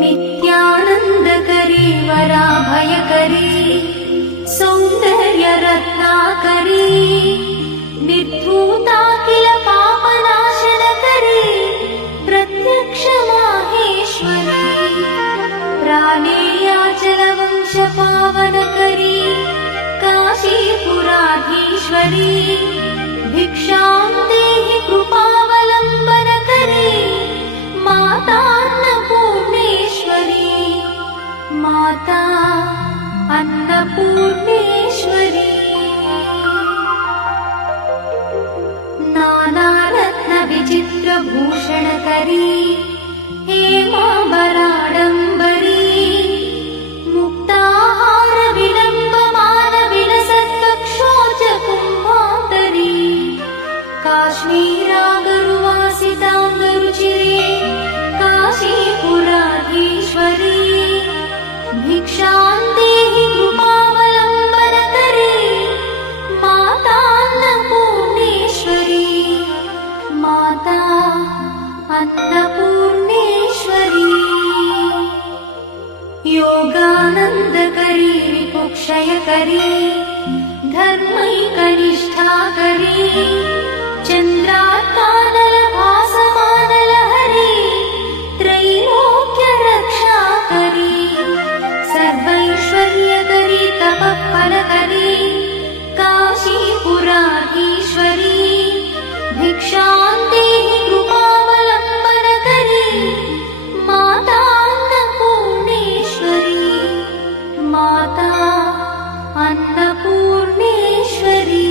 नित्यानन्दकरी वराभयकरी सौन्दर्यरत्नाकरी निर्धूताखिल पापनाशनकरी प्रत्यक्ष माहेश्वरी प्राणेयाचलवंशपावनकरी काशीपुराधीश्वरी भिक्षां देहि कृपावलम्बनकरी मातान्नपूर्णेश्वरी माता अन्नपूर्णेश्वरी नानारत्नविचित्रभूषणकरी हेमाम्बराडम्बरी मुक्ताहारविलम्बमानविलसत्कक्षोजकुम्भान्तरी काश्मीरागरुवासिताङ्गरुचिरे काशीपुराधीश्वरी भिक्षां देहि कृपावलम्बनकरी मातान्नपूर्णेश्वरी माता अन्नपूर्णेश्वरी योगानन्दकरी रिपुक्षयकरी धर्मैकनिष्ठाकरी चन्द्रात्मानलभासमानलहरी त्रैलोक्यरक्षाकरी सर्वैश्वर्यकरी तपःफलकरी काशीपुराधीश्वरी भिक्षां देहि कृपावलम्बनकरी मातान्नपूर्णेश्वरी माता अन्नपूर्णेश्वरी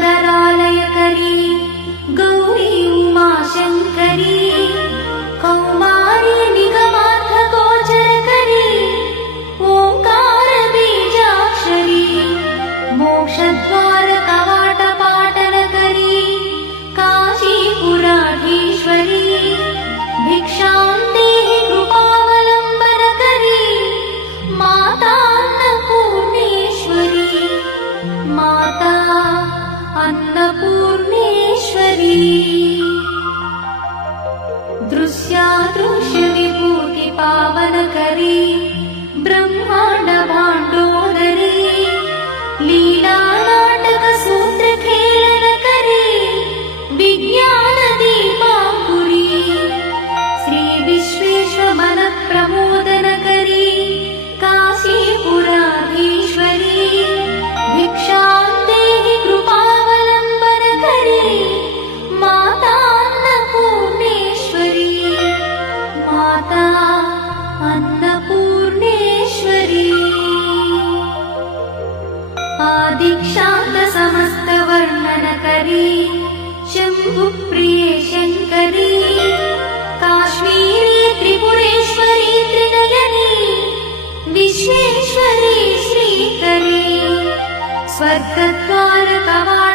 कैलासाचलकन्दरालयकरी गौरी उमाशङ्करी कौमारी निगमार्थगोचरकरी ओङ्कारबीजाक्षरी मोक्षद्वारकवाटपाटनकरी काशीपुराधीश्वरी भिक्षां देहि कृपावलम्बनकरी मातान्नपूर्णेश्वरी माता अन्नपूर्णेश्वरी दृश्यादृश्यविभूतिपावनकरी ब्रह्माण्डभाण्डोदरी लीलानाटकसूत्रखेलनकरी विज्ञानदीपाङ्कुरी श्रीविश्वेश्वरमनःप्रमोदनकरी काशीपुराधीश्वरी भिक्षां देहि कृपावलम्बनकरी मातान्नपूर्णेश्वरी माता अन्नपूर्णेश्वरी आदिक्षान्तसमस्तवर्णनकरी शम्भुप्रिये शङ्करी काश्मीरी त्रिपुरेश्वरी त्रिनयनी विश्वेश्वरी श्रीकरी स्वर्गद्वारकवाटपाटनकरी